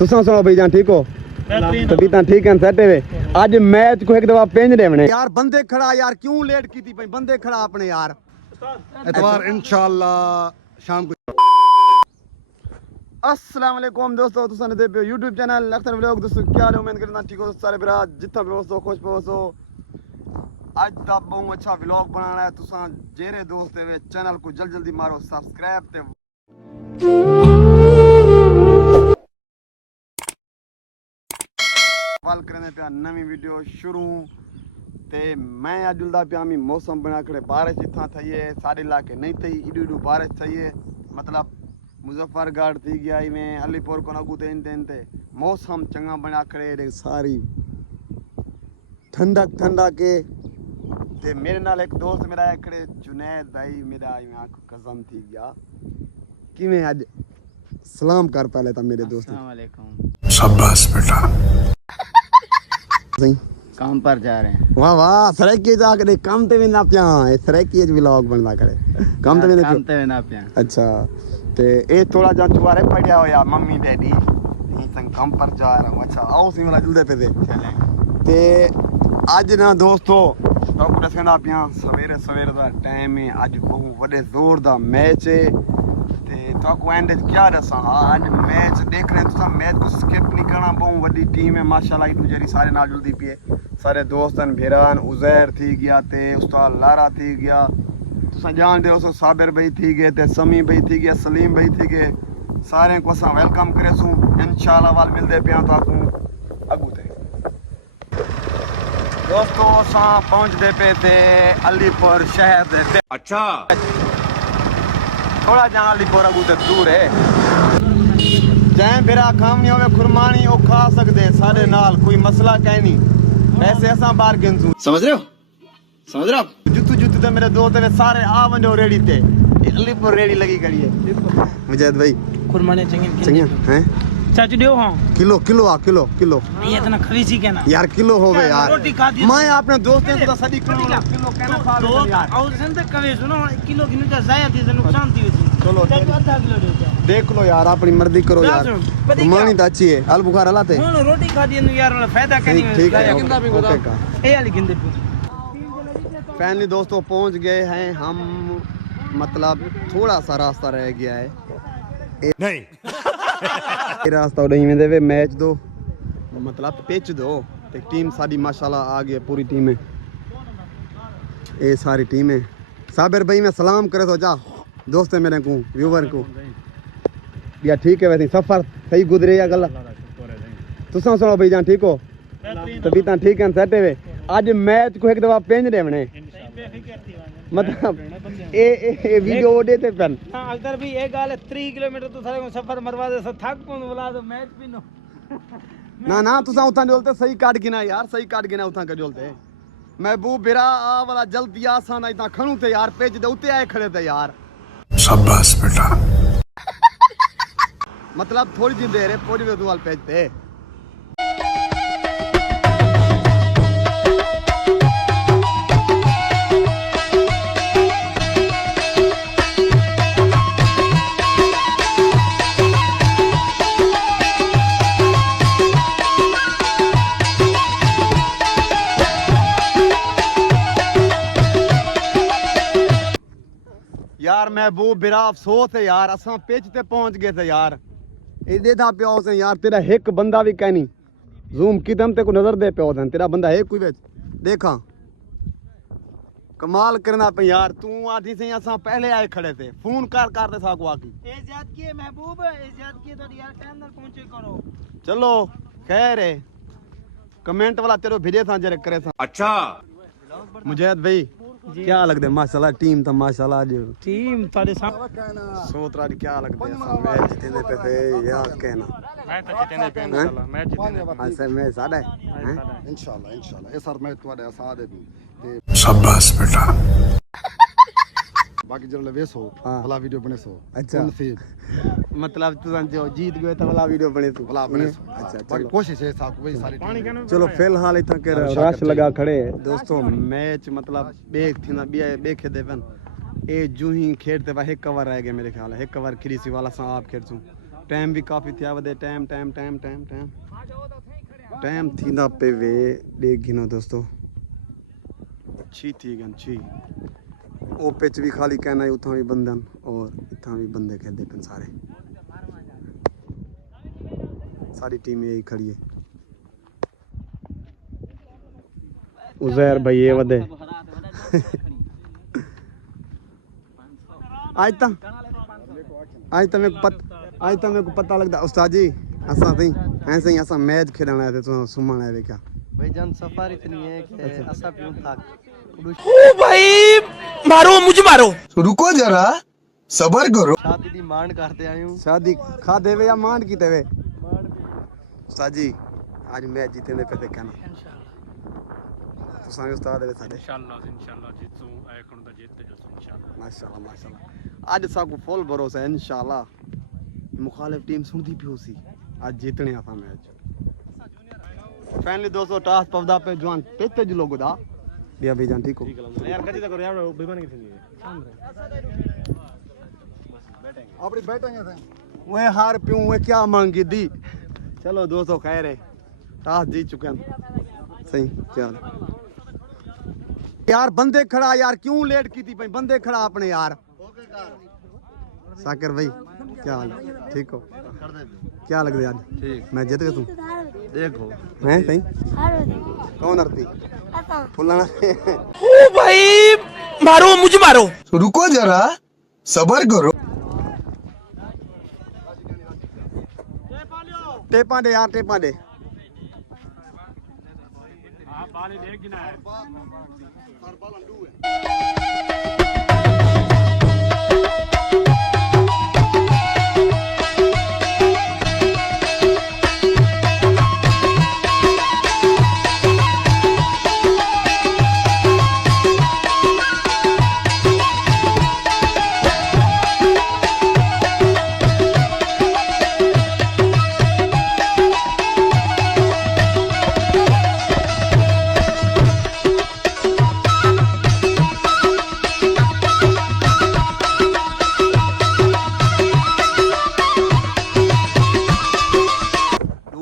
तुसा सुनो भाई जान ठीक हो तबीयत ठीक है सेट है आज मैच को एक दफा पेंज देवने यार बंदे खड़ा यार क्यों लेट की थी भाई बंदे खड़ा अपने यार इतवार इंशाल्लाह शाम को। अस्सलाम वालेकुम दोस्तों तुसा ने दे YouTube चैनल अख्तर व्लॉग दोस्तों क्या हाल है उम्मीद करना ठीक हो सारे भरा जितना भी दोस्तों खुश पहुंचो आज दा बहुत अच्छा व्लॉग बनाना है तुसा जेरे दोस्त है चैनल को जल्दी जल्दी मारो सब्सक्राइब ते वाल करने पे नवी वीडियो शुरू ते मैं आज जुलदा पे आमी मौसम बना खड़े बारिश इतना थई है सारे इलाके नहीं थई इडू इडू बारिश थई है मतलब मुजफ्फरगढ़ थी गया में अलीपुर को नगू तेन तेन ते मौसम चंगा बना खड़े सारी ठंडक ठंडा के ते मेरे नाल एक दोस्त मेरा है खड़े जुनैद भाई मेरा आंख कसम थी गया कि मैं आज सलाम कर पहले था मेरे दोस्त अस्सलाम वालेकुम शाबाश बेटा सही काम पर जा रहे हैं वाह वाह सरेकी जा के काम ते भी ना पिया ए सरेकी ज व्लॉग बनदा करे काम ते ना पिया अच्छा ते ए थोड़ा जा चुआरे पड़िया होया मम्मी डैडी नहीं संग काम पर जा रहा हूं अच्छा आओ सी वाला जुलदे पे दे ते आज ना दोस्तों तो को दसना पिया सवेरे सवेरे दा टाइम है आज बहुत बड़े जोर दा मैच है ते तो को एंड क्या दसा आज मैच देख रहे तो मैच को स्किप नहीं करना बहुत बड़ी टीम है माशाल्लाह इतनी जरी सारे नाल जुलदी पी है सारे दोस्तन भेरान उजैर थी गया ते उस्ताद लारा थी गया तुसा जान दे सो साबिर भाई थी गए ते समी भाई थी गया सलीम भाई थी गए सारे को असा वेलकम करे सू इंशाल्लाह वाल मिलदे पिया तो आपको अगू ते दोस्तों असा पहुंचदे पे थे अलीपुर शहर दे अच्छा थोड़ा जा अलीपुर अगू ते दूर है जैं फिरा काम नहीं होवे खुरमानी ओ खा सकदे सारे नाल कोई मसला कहीं नहीं वैसे असा बाहर गिनसू समझ रहे हो जुत्तू जुत्तू तो मेरे दोस्त है सारे आ वंडो रेडी थे अलीपुर रेडी लगी खड़ी है मुजाहिद भाई खुरमाने चंगे हैं चाचू दियो हां किलो किलो आ किलो किलो ये इतना खरीसी के ना यार किलो होवे यार रोटी खा दी मैं अपने दोस्तों को तो सदी किलो कहना खा दो यार और sen तक कवे सुनो किलो की नुजा जाया थी से नुकसान थी वैसे चलो चाचू आधा किलो दे देख लो यार अपनी मर्जी करो यार मानी तो अच्छी है आलू बुखारा लाते हुन रोटी खा दी यार वाला फायदा करनी ठीक है किंदा भी गोदा ए वाली गिंदे फाइनली दोस्तों पहुंच गए हैं हम मतलब थोड़ा सा रास्ता रह गया है नहीं ये रास्ता उड़ई में देवे मैच दो मतलब पिच दो एक टीम सारी माशाल्लाह आ गई पूरी टीम है ये सारी टीम है साबिर भाई मैं सलाम करे तो जा दोस्त है मेरे को व्यूवर को या ठीक है वैसे सफर सही गुजरे या गलत तुसा सुनो भाई जान ठीक हो तबीयत ठीक है सेट है आज मैच को एक दफा पेंज देवने मतलब ए वीडियो ओडे ते पेन हां अगर भी एक गाल 3 किलोमीटर तो सारे को सफर मरवा दे सब थक पन बुला दो मैच भी नो ना ना तुसा उथा जोलते सही काट गिना यार सही काट गिना उथा का जोलते महबूब बिरा आ वाला जल्दी आसान इतना खणू थे यार पेज दे उते आए खड़े थे यार शाबाश बेटा मतलब थोड़ी जी देर है थोड़ी वे दुआल पेज पे यार महबूब बिरा अफसोस है यार असा पिच ते पहुंच गए थे यार इदे था प्यो से यार तेरा एक बंदा भी कहनी जूम किदम ते को नजर दे प्यो थे तेरा बंदा है कोई बेच देखा कमाल करना पे यार तू आधी से असा पहले आए खड़े थे फोन कर दे साको आकी इजाजत की महबूब इजाजत की तो यार टाइम नाल पहुंचे करो चलो खैर है कमेंट वाला तेरो भेजे था जरे करे था अच्छा मुजाहिद भाई क्या लगदे माशाल्लाह टीम तो माशाल्लाह जो टीम तारे सामने सोतरा क्या लगदे मैच जीतने पे थे या कहना मैं तो जीतने पे इंशाल्लाह मैच जीतने पे अच्छा मैं साडा इंशाल्लाह ये सर मैं तुम्हारे साथ दे ते शाबाश बेटा बाकी जब वेस हो हाँ। भला वीडियो बने सो अच्छा नसीब मतलब तू जो जीत गए तो वाला वीडियो बने तू भला बने अच्छा बाकी चलो कोशिश है साथ वही सारी टीम चलो फिलहाल इतना के रश लगा खड़े दोस्तों मैच मतलब बे थी ना बे खेदे पन ए जू ही खेलते बा एक कवर रह गए मेरे ख्याल है एक कवर खरीसी वाला सा आप खेलसू टाइम भी काफ़ी थिया वधे टाइम थींदा पे वे ॾे गिनो दोस्तों छी थी गन छी ओ पिच भी खाली कहना है उतना भी बंदन और इतना भी बंदे खेलते पे सारी टीम यही खड़ी है उजैर भाई ये वधे आज तक मेरे को पता लगता उस्ताद जी असा थी ऐसे ही असा मैच खेलना है तो सुमन है क्या भाई जान सफारी इतनी है कि असा पियूं था ओ भाई मारो मुझे मारो रुको जरा सबर करो शादी दी मांड करते आयूं शादी खा देवे या मांड की देवे उस्ताद जी आज मैच जीतने पे देखना तुसां उस्ताद है साडे इंशाल्लाह जीतूं ऐ कोन दा जीत जो इंशाल्लाह माशाल्लाह आज साकू फुल भरोसा है इंशाल्लाह मुखालिफ टीम सुनती भी होसी आज जीतने आसा मैच फाइनली दोस्तों टास पवदा पे जवान पेते जो लोग दा बिया भाईजान ठीक हो यार कदी तक यार बेईमानी की थी अपनी बैठेंगे थे वे हार पियूं वे क्या मांगी दी चलो दोस्तों खैर है टास जीत चुके हैं सही चल यार बंदे खड़ा यार क्यों लेट की थी भाई बंदे खड़ा अपने यार साकिर भाई क्या हाल ठीक हो क्या लग रहा है ठीक मैं जीत गया तू देखो हैं सही कौन हरती फुलाना ओ भाई मारो मुझे मारो रुको जरा सबर करो टेपा दे यार टेपा दे बाल देख गिना है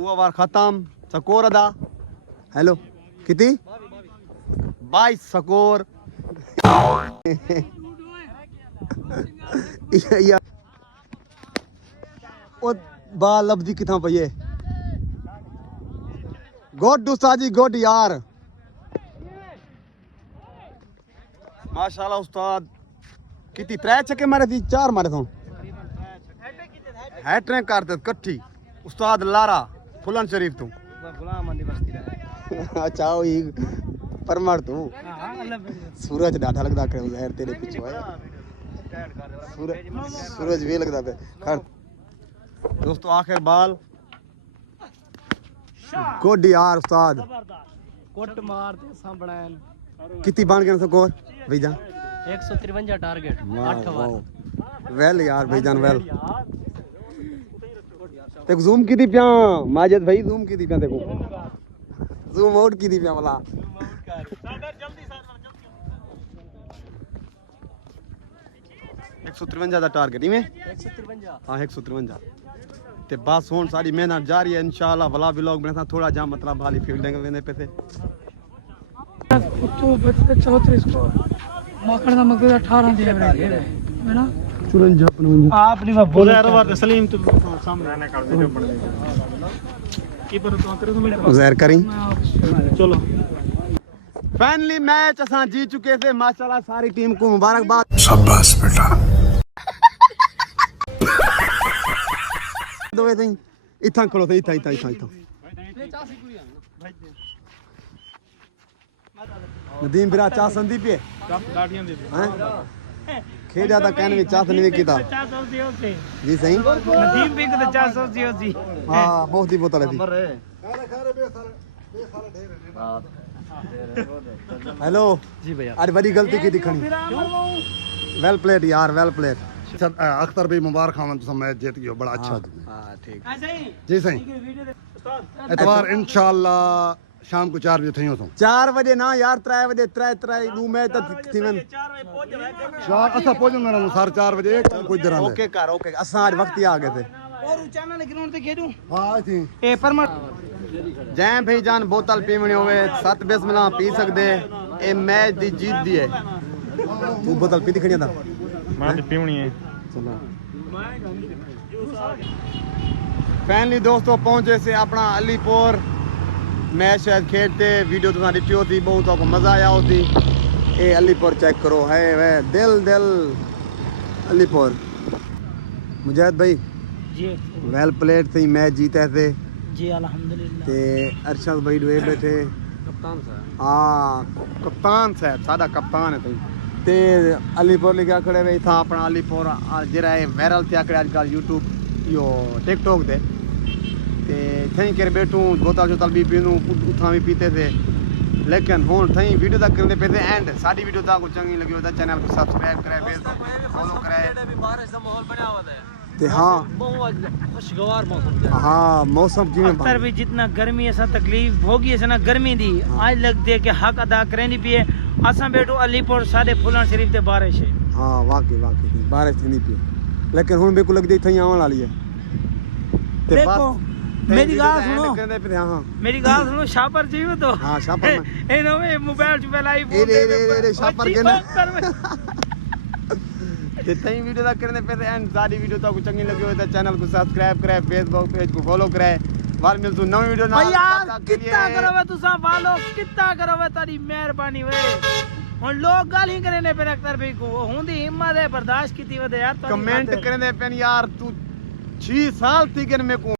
ओवर खत्म स्कोर अदा हेलो कितनी 22 स्कोर या ओ बाल लब्दी कितना पई है गुड उस्ताद जी गुड यार माशाल्लाह उस्ताद कितनी 3 छक्के मारे थी 4 मारे थे हैट्रिक करते कट्ठी उस्ताद लारा फुलन शरीफ तू गुलाम अंदी बस्ती रहा अच्छा ही परमार तू सूरज डाढ़ा लगदा करे यार तेरे पीछे है सूरज भी लगदा पे खैर दोस्तों आखिर बाल गुड यार उस्ताद कोट मार ते सांभणन कितनी बाण के स्कोर भाईजान 153 टारगेट 8 ओवर वेल यार भाईजान वेल तेको जूम की दी पिया माजिद भाई जूम की दी पिया देखो जूम आउट की दी पिया वाला 153 दा टारगेट इवें 153 हां 153 ते बस हुन सारी मेहनत जारी है इंशाल्लाह वाला व्लॉग बने थोड़ा जा मतलब भाली फील्डिंग वेंदे पे थे तो 34 स्कोर माखण का मकसद 18 दे है ना 54 आपनी मैं बोल उधर वार सलीम तो सामने आने कर दे पड़ कीपर तो करे तो मेरे उजैर करी चलो फाइनली मैच असा जीत चुके थे माशाल्लाह सारी टीम को मुबारकबाद शाबाश बेटा दोवे थी इथा खड़ो थे इथा नदीम बिरा चा संदीप है गाड़ियां दे हैं खेड़ा ता कहने में चा नहीं कीता 400 दी होती जी सही नदीम भी को 400 दी होती हां बहुत ही बोतल थी हेलो जी भैया आज बड़ी गलती की दिखनी वेल प्लेड यार वेल प्लेड अख्तर भी मुबारक खान तुम मैच जीत गयो बड़ा अच्छा हां ठीक जी सही इतवार इंशाल्लाह शाम को 4 बजे थई हो 4 बजे ना यार 3 बजे 3 दू मैच थी वन 4 असा पहुंचना ना 4:30 बजे कुछ देर ओके कर ओके असा आज वक्त ही आ गए थे और चैनल ग्राउंड ते खेडू हाँ थी ए परमट जैं भाई जान बोतल पीवनी होवे 7 बिस्मिल्लाह पी सकदे ए मैच दी जीत दी है तू बोतल पी दिखणी था मैं तो पीवनी है फाइनली दोस्तों पहुंचे से अपना अलीपुर मैच शायद खेलते वीडियो तो ॾिठी होती बहुत आपको मज़ा आया होती ए अलीपुर चेक करो है वे दिल दिल अलीपुर मुजाहिद भाई जी वेल प्लेड थी मैच जीते थे जी अल्हम्दुलिल्लाह ते अरशद भाई डोए बैठे कप्तान साहब हाँ कप्तान साहब सादा कप्तान है ते अलीपुर लिखा खड़े वे था अपना अलीपुर जरा वायरल थे आकड़े आजकल यूट्यूब यो टिकटॉक ते थी कर बैठूं बोतल शोतल भी पीनूं उठां भी पीते थे लेकिन हुण थी वीडियो तक करने पे थे एंड साडी वीडियो तक चंगी लगी हो चैनल को सब्सक्राइब करे फेसबुक फॉलो करे बारिश का माहौल बना हुआ है ते हाँ खुशगवार मौसम हाँ मौसम जिवें अख्तर भी जितना गर्मी ऐसा तकलीफ भोगी है ना गर्मी दी आज लग दे के हक अदा करनी पिए असा बैठो अलीपुर साडे फुलान शरीफ ते बारिश है हाँ वाकई वाकई बारिश थी नहीं पी लेकिन हुण बिल्कुल लगदी थी आवन वाली है ते देखो मेरी गाल सुनो करने पे हाँ मेरी गाल सुनो शापर जीव तो हाँ शापर में ए नो में मोबाइल च पहला ए शापर के ना ते तई वीडियो तक करने पे एंड सारी वीडियो तो चंगी लगी हो तो चैनल को सब्सक्राइब करे फेसबुक पेज को फॉलो करे बार मिल तू नई वीडियो ना यार कितना करो वे तुसा फॉलो कितना करो वे तारी मेहरबानी वे हुन लोग गाली करे ने पे अख्तर भाई को हुंदी हिम्मत है बर्दाश्त कीती वे यार कमेंट करने पे यार तू 6 साल थी के मेरे को